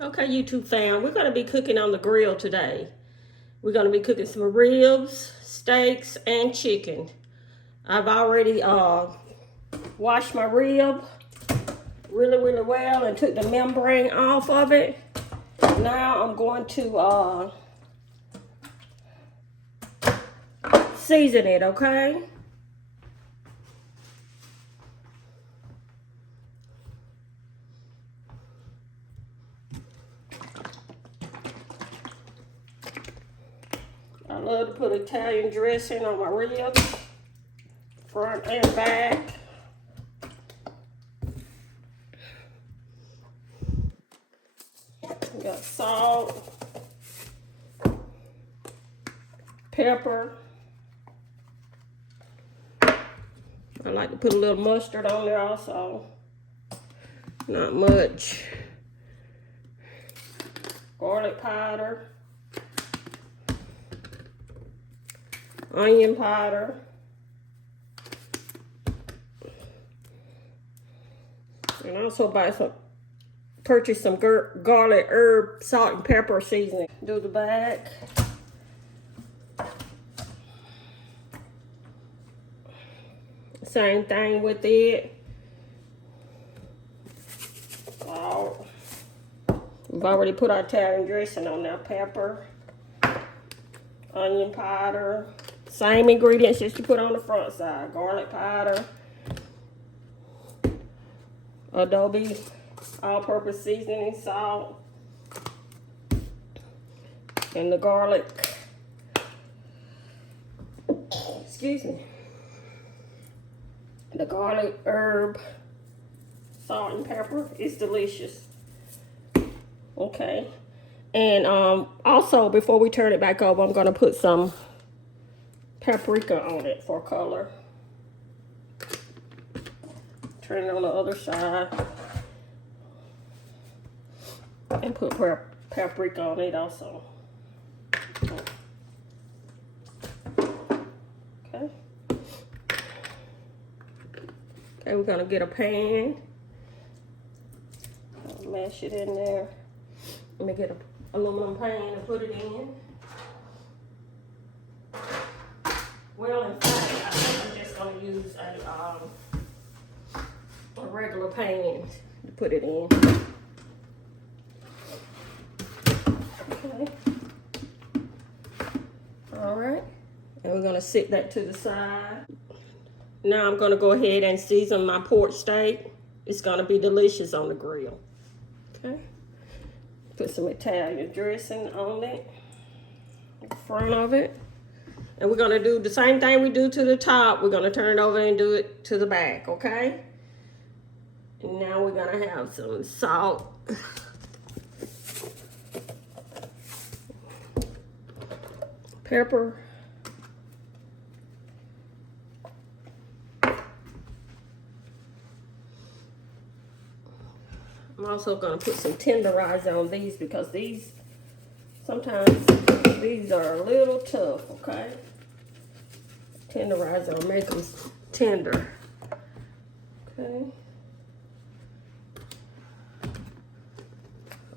Okay, YouTube fam, we're going to be cooking on the grill today. We're going to be cooking some ribs, steaks, and chicken. I've already washed my rib really well and took the membrane off of it. Now I'm going to season it, okay? I love to put Italian dressing on my ribs, front and back. We got salt, pepper. I like to put a little mustard on there also. Not much. Garlic powder. Onion powder. And also purchase some garlic, herb, salt, and pepper seasoning. Do the back. Same thing with it. Salt. We've already put our Italian dressing on there. Pepper. Onion powder. Same ingredients as you put on the front side. Garlic powder. Adobe all-purpose seasoning, salt. And the garlic. Excuse me. The garlic, herb, salt, and pepper is delicious. Okay. And also, before we turn it back over, I'm going to put some paprika on it for color. Turn it on the other side. And put paprika on it also. Okay. Okay, we're going to get a pan. I'll mash it in there. Let me get an aluminum pan and put it in. Well, in fact, I think I'm just going to use a regular pan to put it in. Okay. All right. And we're going to sit that to the side. Now I'm going to go ahead and season my pork steak. It's going to be delicious on the grill. Okay. Put some Italian dressing on it, in front of it. And we're going to do the same thing we do to the top. We're going to turn it over and do it to the back, okay? And now we're going to have some salt. Pepper. I'm also going to put some tenderizer on these because sometimes these are a little tough, okay? Tenderizer will make them tender. Okay.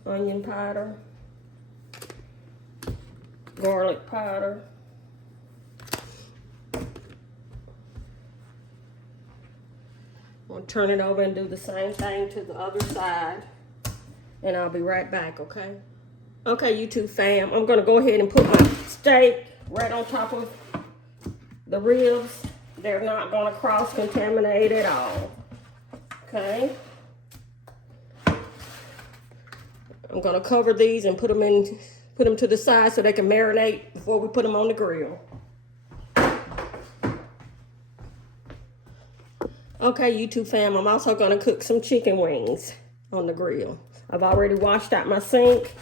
Onion powder. Garlic powder. I'm going to turn it over and do the same thing to the other side. And I'll be right back, okay? Okay, YouTube fam, I'm going to go ahead and put my steak right on top of the ribs. They're not going to cross-contaminate at all. Okay? I'm going to cover these and put them to the side so they can marinate before we put them on the grill. Okay, YouTube fam, I'm also going to cook some chicken wings on the grill. I've already washed out my sink.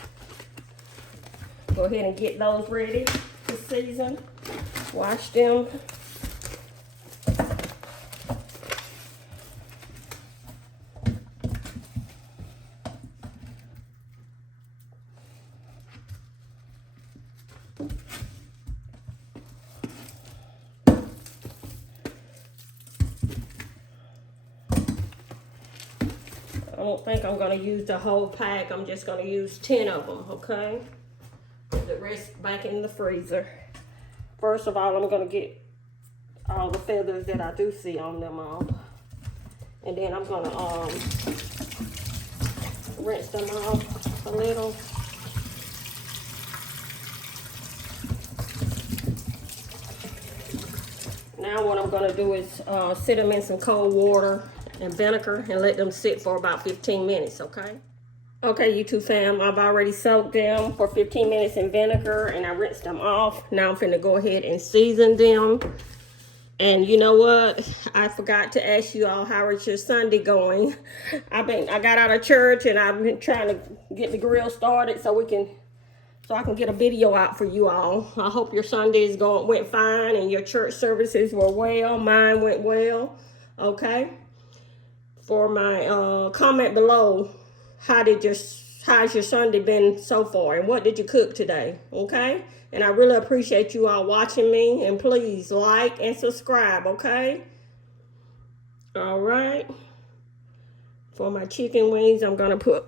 Go ahead and get those ready to season. Wash them. don't think I'm gonna use the whole pack. I'm just gonna use 10 of them, okay? Put the rest back in the freezer. First of all, I'm gonna get all the feathers that I do see on them off. And then I'm gonna rinse them off a little. Now what I'm gonna do is sit them in some cold water and vinegar and let them sit for about 15 minutes, okay? Okay, YouTube fam, I've already soaked them for 15 minutes in vinegar and I rinsed them off. Now I'm finna go ahead and season them. And you know what? I forgot to ask you all, how is your Sunday going? I got out of church and I've been trying to get the grill started so I can get a video out for you all. I hope your Sundays went fine and your church services were well. Mine went well. Okay. For my comment below, how's your Sunday been so far and what did you cook today? Okay. And I really appreciate you all watching me, and please like and subscribe, okay? All right. For my chicken wings, I'm gonna put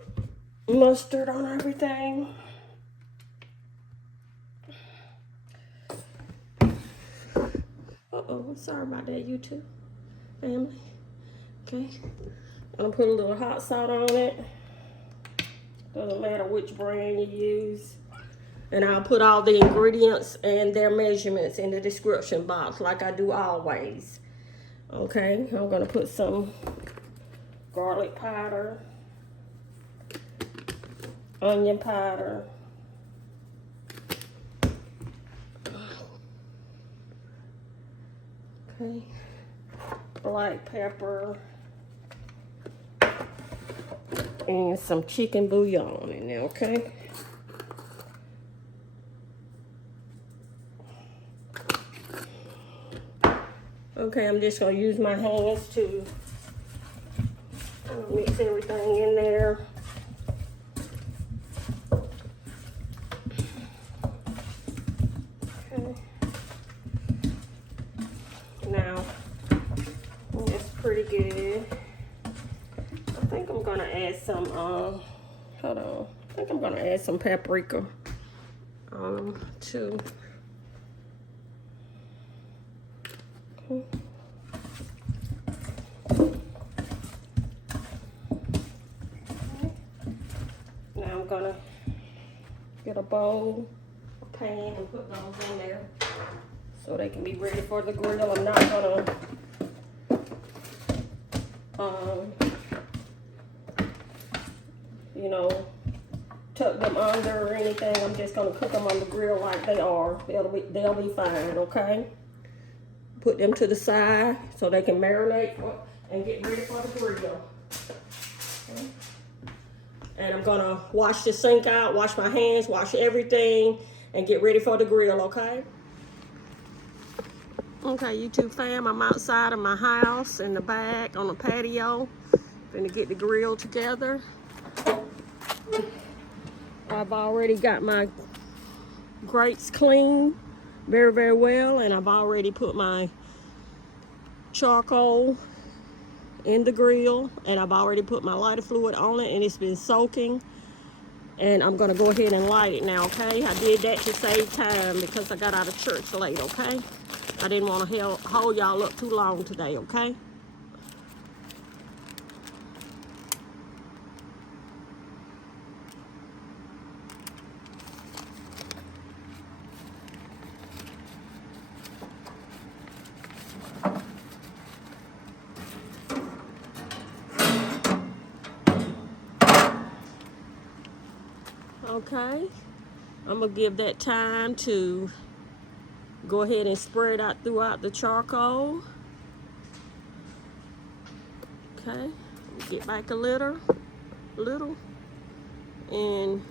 mustard on everything. Uh-oh, sorry about that, YouTube family. Okay. I'm gonna put a little hot salt on it. Doesn't matter which brand you use. And I'll put all the ingredients and their measurements in the description box like I do always. Okay, I'm gonna put some garlic powder, onion powder, okay, black pepper, and some chicken bouillon in there, okay? Okay, I'm just gonna use my hands to mix everything in there. Okay. Now, it's pretty good. I think I'm gonna add some, hold on. I think I'm gonna add some paprika, too. Okay. Now I'm gonna get a bowl, a pan, and put those in there so they can be ready for the grill. I'm not gonna you know, tuck them under or anything. I'm just gonna cook them on the grill like they are. They'll be fine, okay? Put them to the side so they can marinate and get ready for the grill. Okay. And I'm gonna wash the sink out, wash my hands, wash everything, and get ready for the grill, okay? Okay, YouTube fam, I'm outside of my house in the back on the patio. Gonna get the grill together. I've already got my grates clean very, very well, and I've already put my charcoal in the grill, and I've already put my lighter fluid on it, and it's been soaking. And I'm gonna go ahead and light it now, okay? I did that to save time because I got out of church late, okay? I didn't want to hold y'all up too long today, okay? Okay, I'm gonna give that time to go ahead and spread out throughout the charcoal. Okay, get back a little, and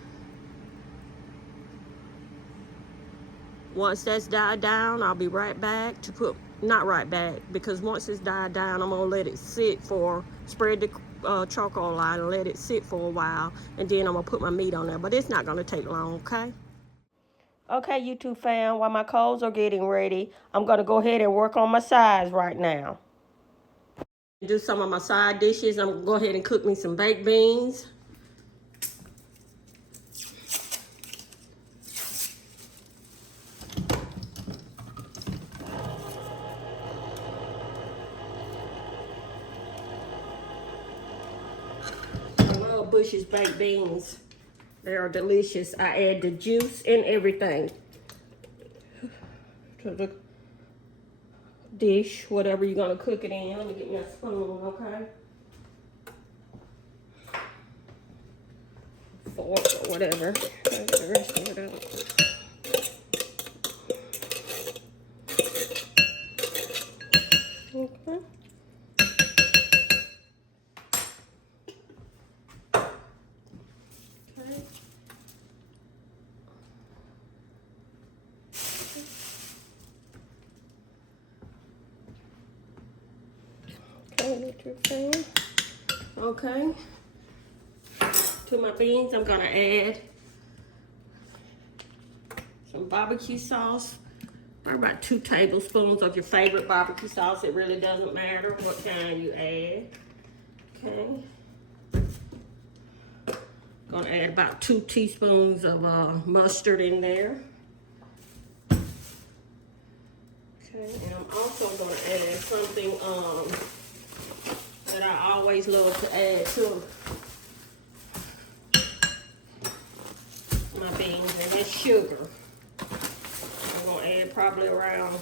once that's died down, I'll be right back to put, not right back, because once it's died down, I'm gonna let it sit for, spread the charcoal out and let it sit for a while, and then I'm gonna put my meat on there, but it's not gonna take long, okay? Okay, YouTube fam, while my coals are getting ready, I'm gonna go ahead and work on my sides right now. Do some of my side dishes. I'm gonna go ahead and cook me some baked beans. I love Bush's baked beans. They are delicious. I add the juice and everything to the dish, whatever you're gonna cook it in. Let me get me a spoon, okay? Fork or whatever. I'll get the rest of it out. Okay. Okay. To my beans, I'm gonna add some barbecue sauce, or about 2 tablespoons of your favorite barbecue sauce. It really doesn't matter what kind you add. Okay. Gonna add about 2 teaspoons of mustard in there. Okay, and I'm also gonna add something that I always love to add to my beans, and that's sugar. I'm gonna add probably around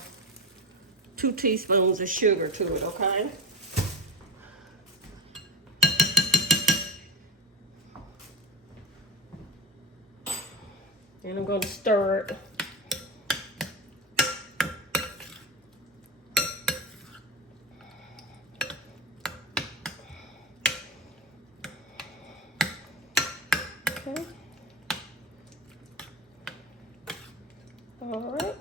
2 teaspoons of sugar to it, okay? And I'm gonna stir it. Okay. All right.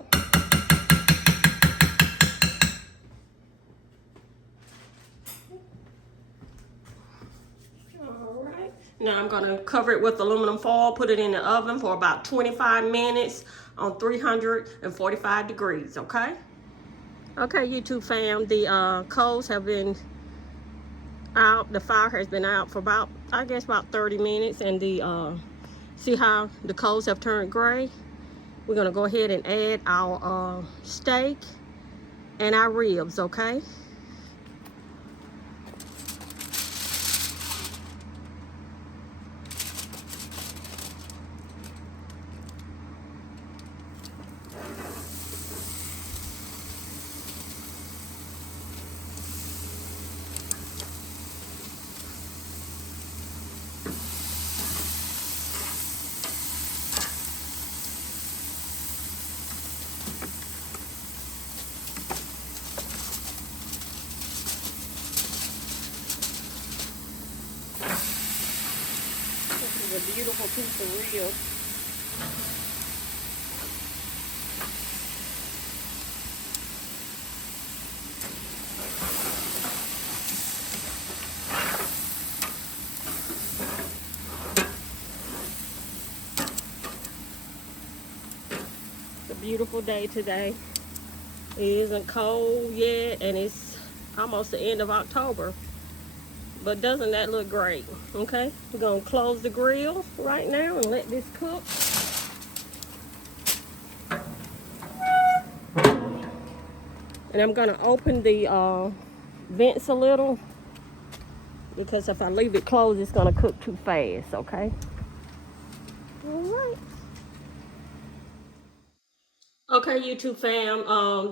All right. Now I'm gonna cover it with aluminum foil, put it in the oven for about 25 minutes on 345 degrees, okay? Okay, YouTube fam, the coals have been out. The fire has been out for about, I guess, about 30 minutes, and the see how the coals have turned gray? We're gonna go ahead and add our steak and our ribs, okay? This is a beautiful piece of rib. It's a beautiful day today. It isn't cold yet, and it's almost the end of October. But doesn't that look great? Okay, we're gonna close the grill right now and let this cook. And I'm gonna open the vents a little, because if I leave it closed, it's gonna cook too fast, okay? All right. Okay, YouTube fam,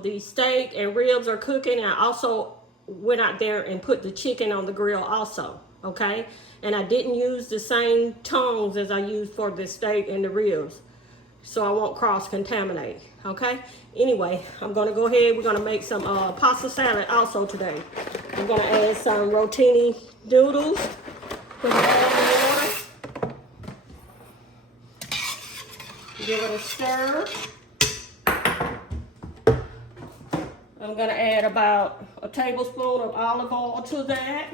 the steak and ribs are cooking. I also went out there and put the chicken on the grill also, okay? And I didn't use the same tongs as I used for the steak and the ribs, so I won't cross-contaminate, okay? Anyway, I'm gonna go ahead, we're gonna make some pasta salad also today. I'm gonna add some rotini noodles, put it all in water. Give it a stir. I'm gonna add about a tablespoon of olive oil to that.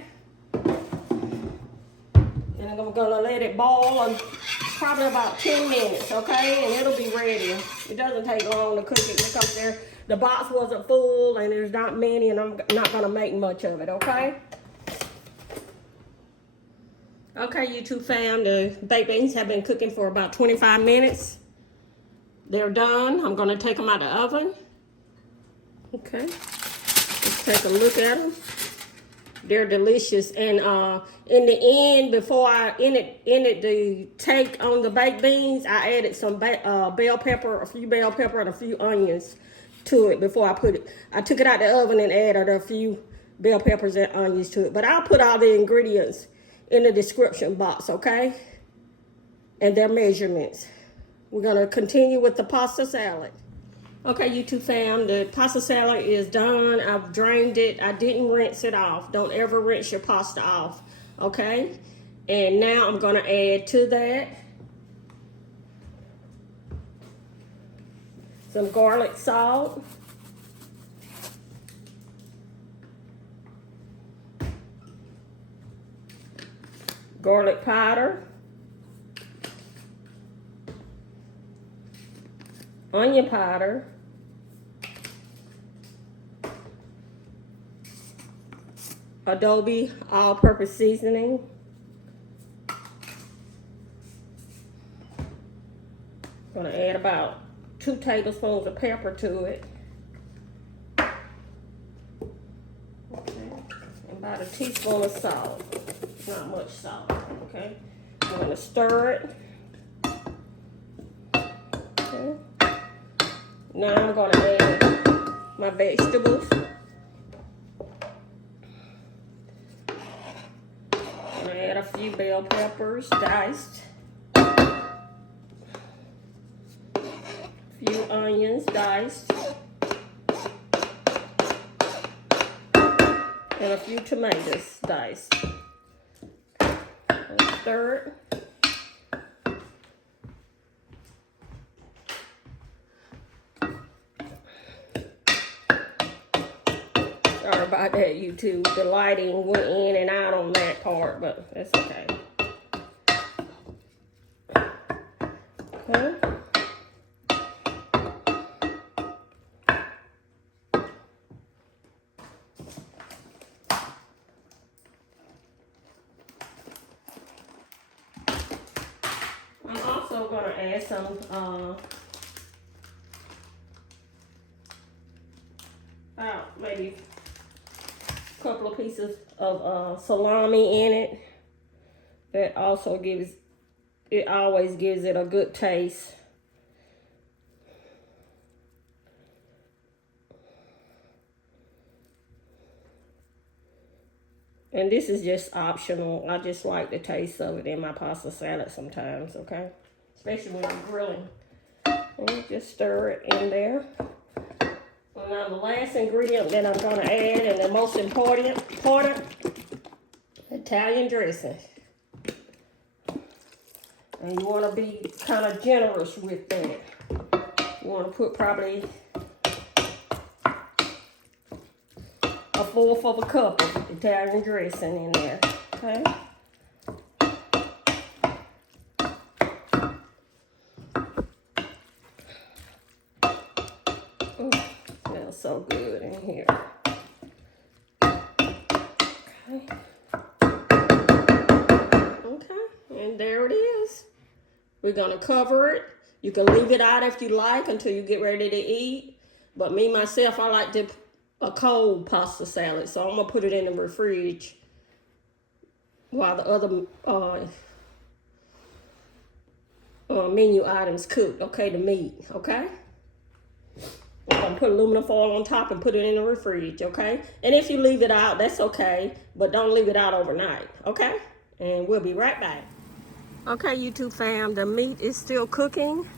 And I'm gonna let it boil in probably about 10 minutes, okay? And it'll be ready. It doesn't take long to cook it because the box wasn't full and there's not many, and I'm not gonna make much of it, okay? Okay, YouTube fam, the baked beans have been cooking for about 25 minutes. They're done. I'm gonna take them out of the oven. Okay, let's take a look at them. They're delicious, and in the end, before I ended the take on the baked beans, I added some bell pepper, a few bell pepper, and a few onions to it before I put it. I took it out the oven and added a few bell peppers and onions to it. But I'll put all the ingredients in the description box, okay? And their measurements. We're gonna continue with the pasta salad. Okay, YouTube fam, the pasta salad is done. I've drained it. I didn't rinse it off. Don't ever rinse your pasta off, okay? And now I'm gonna add to that some garlic salt, garlic powder, onion powder, Adobe all-purpose seasoning, gonna add about 2 tablespoons of pepper to it. Okay, and about a teaspoon of salt. Not much salt. Okay, I'm gonna stir it. Okay. Now I'm gonna add my vegetables. I'm gonna add a few bell peppers, diced. Few onions, diced. And a few tomatoes, diced. And stir it. Sorry about that, YouTube. The lighting went in and out on that part, but that's okay. Okay. I'm also going to add some maybe a couple of pieces of salami in it. That also always gives it a good taste. And this is just optional. I just like the taste of it in my pasta salad sometimes, okay? Especially when I'm grilling. And just stir it in there. And now the last ingredient that I'm gonna add, and the most important, Italian dressing. And you wanna be kind of generous with that. You wanna put probably a 1/4 of a cup of Italian dressing in there, okay? Smells so good in here. Okay, and there it is. We're gonna cover it. You can leave it out if you like until you get ready to eat. But me, myself, I like a cold pasta salad, so I'm gonna put it in the fridge while the other menu items cook. Okay, the meat. Okay, I'm gonna put aluminum foil on top and put it in the fridge. Okay, and if you leave it out, that's okay, but don't leave it out overnight. Okay, and we'll be right back. Okay, YouTube fam, the meat is still cooking.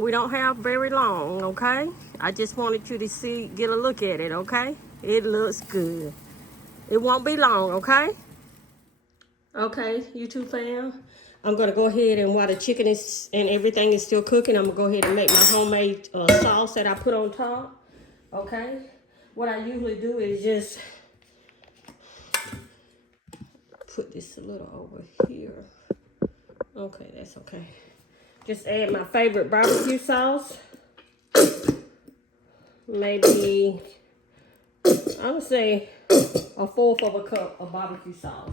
We don't have very long, okay? I just wanted you to get a look at it, okay? It looks good. It won't be long, okay? Okay, YouTube fam, I'm gonna go ahead and while the chicken and everything is still cooking, I'm gonna go ahead and make my homemade sauce that I put on top, okay? What I usually do is just put this a little over here. Okay, that's okay. Just add my favorite barbecue sauce. Maybe, I would say, a 1/4 of a cup of barbecue sauce.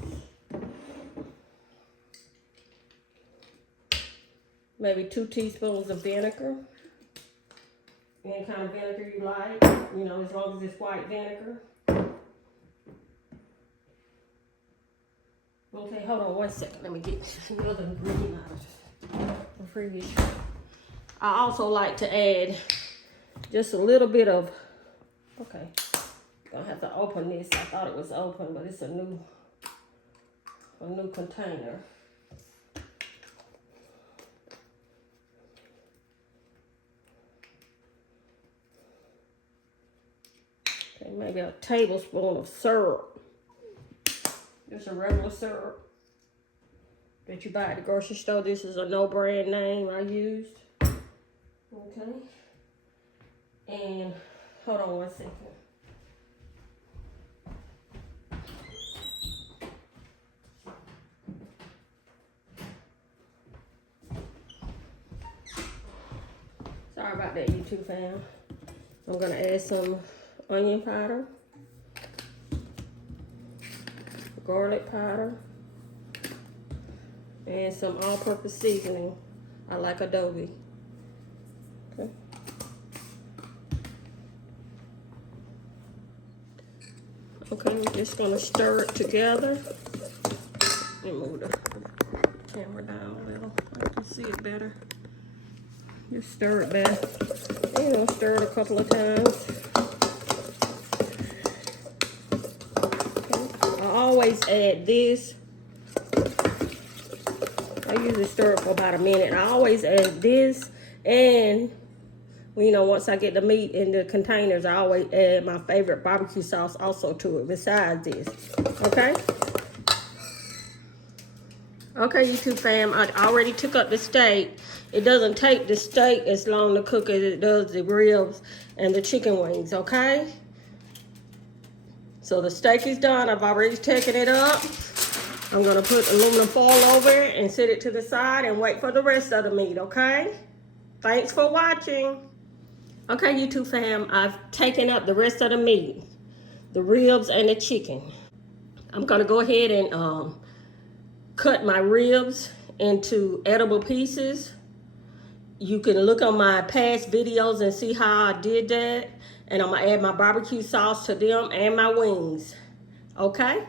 maybe 2 teaspoons of vinegar. Any kind of vinegar you like, you know, as long as it's white vinegar. Okay, hold on 1 second. Let me get another ingredient out of the fridge. I also like to add just a little bit of, okay, gonna have to open this. I thought it was open, but it's a new container. Okay, maybe a tablespoon of syrup. Just a regular syrup that you buy at the grocery store. This is a no brand name I used. Okay. And hold on 1 second. Sorry about that, YouTube fam. I'm gonna add some onion powder, garlic powder, and some all-purpose seasoning. I like Adobe. Okay. Okay, we're just gonna stir it together. Let me move the camera down a little. I can see it better. Just stir it back. You know, stir it a couple of times. Okay. I always add this. I usually stir it for about a minute. I always add this, and you know, once I get the meat in the containers, I always add my favorite barbecue sauce also to it besides this. Okay? Okay, YouTube fam, I already took up the steak. It doesn't take the steak as long to cook as it does the ribs and the chicken wings, okay? So the steak is done. I've already taken it up. I'm gonna put aluminum foil over it and set it to the side and wait for the rest of the meat, okay? Thanks for watching. Okay, YouTube fam, I've taken up the rest of the meat, the ribs and the chicken. I'm gonna go ahead and cut my ribs into edible pieces. You can look on my past videos and see how I did that. And I'm gonna add my barbecue sauce to them and my wings. Okay?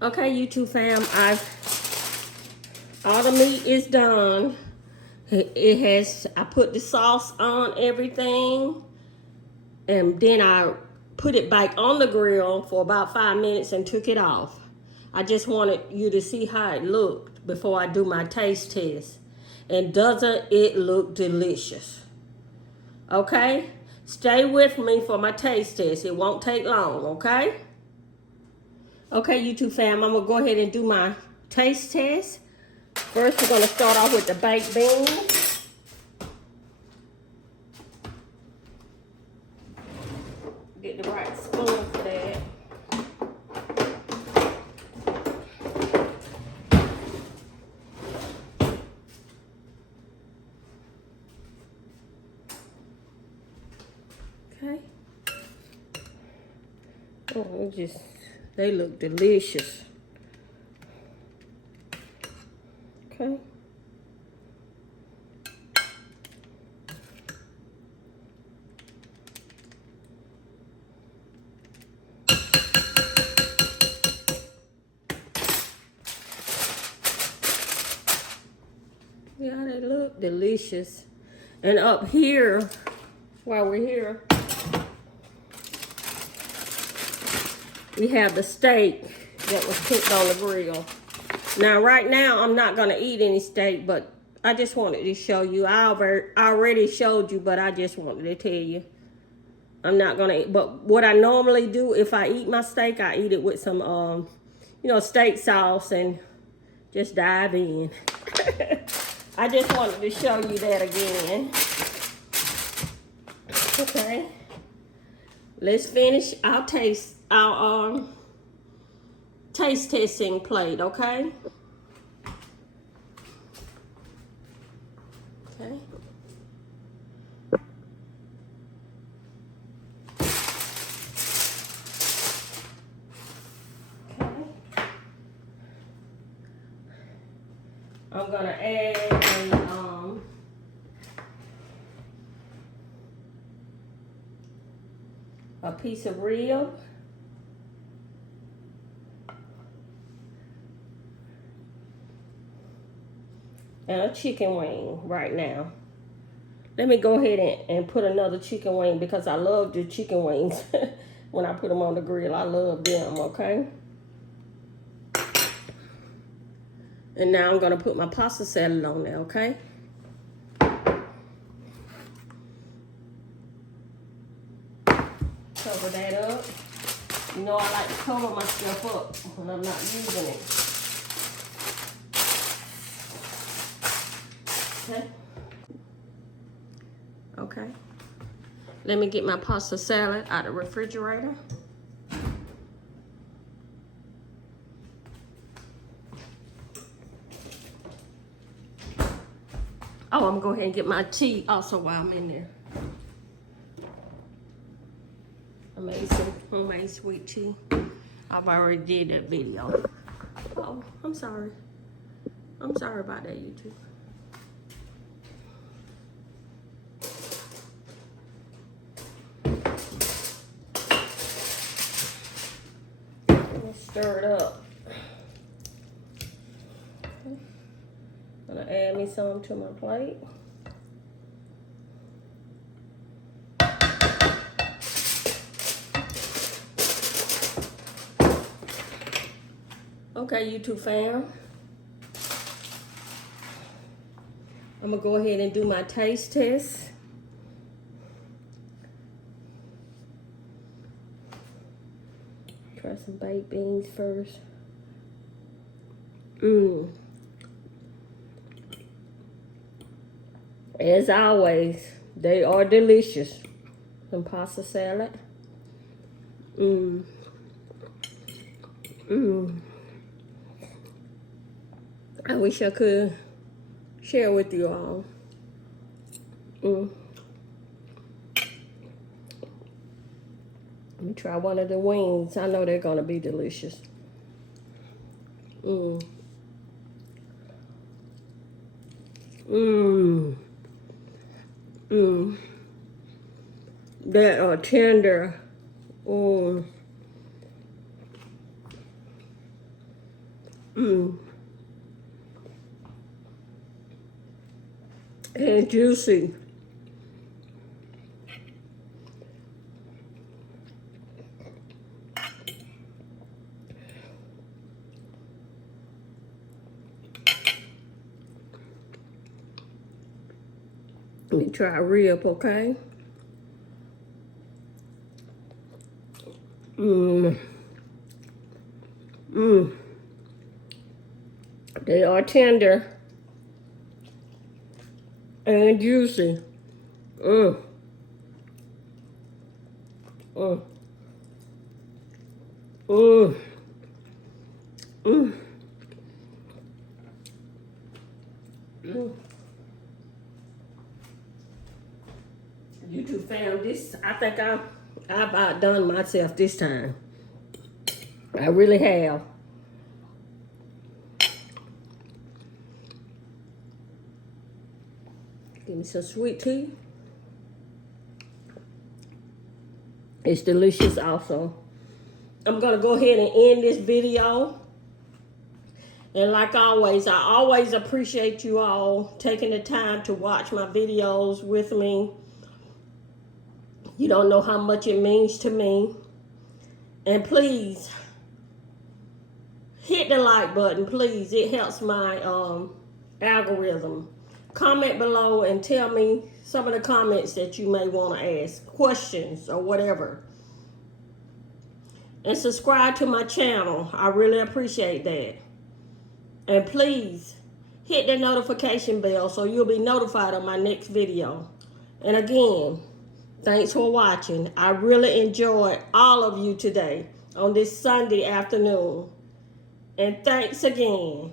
Okay, YouTube fam, all the meat is done. I put the sauce on everything, and then I put it back on the grill for about 5 minutes and took it off. I just wanted you to see how it looked before I do my taste test. And doesn't it look delicious? Okay? Stay with me for my taste test. It won't take long, okay? Okay, YouTube fam, I'm gonna go ahead and do my taste test. First, we're gonna start off with the baked beans. Get the right spoon for that. Okay. Oh, they look delicious. Okay. Yeah, they look delicious. And up here, while we're here, we have the steak that was cooked on the grill. Now, right now, I'm not gonna eat any steak, but I just wanted to show you. I already showed you, but I just wanted to tell you. I'm not gonna eat, but what I normally do, if I eat my steak, I eat it with some, you know, steak sauce and just dive in. I just wanted to show you that again. Okay. Let's finish our taste testing plate, okay? Okay. I'm gonna add a piece of rib. And a chicken wing right now. Let me go ahead and put another chicken wing because I love the chicken wings when I put them on the grill. I love them, okay? And now I'm gonna put my pasta salad on there, okay? Cover that up. You know I like to cover my stuff up when I'm not using it. Okay. Okay. Let me get my pasta salad out of the refrigerator. Oh, I'm gonna go ahead and get my tea also while I'm in there. I made some homemade sweet tea. I've already did that video. Oh, I'm sorry. I'm sorry about that, YouTube. Stir it up. I'm gonna add me some to my plate. Okay, YouTube fam. I'm gonna go ahead and do my taste test. Try some baked beans first. As always, they are delicious. Some pasta salad. I wish I could share with you all. Let me try one of the wings. I know they're gonna be delicious. They are tender. And juicy. Let me try rib, okay? They are tender and juicy. YouTube fam, this, I think I've outdone myself this time. I really have. Give me some sweet tea. It's delicious also. I'm gonna go ahead and end this video. And like always, I always appreciate you all taking the time to watch my videos with me. You don't know how much it means to me. And please, hit the like button, please. It helps my algorithm. Comment below and tell me some of the comments that you may want to ask, questions or whatever. And subscribe to my channel. I really appreciate that. And please hit the notification bell so you'll be notified of my next video. And again, thanks for watching. I really enjoyed all of you today on this Sunday afternoon. And thanks again.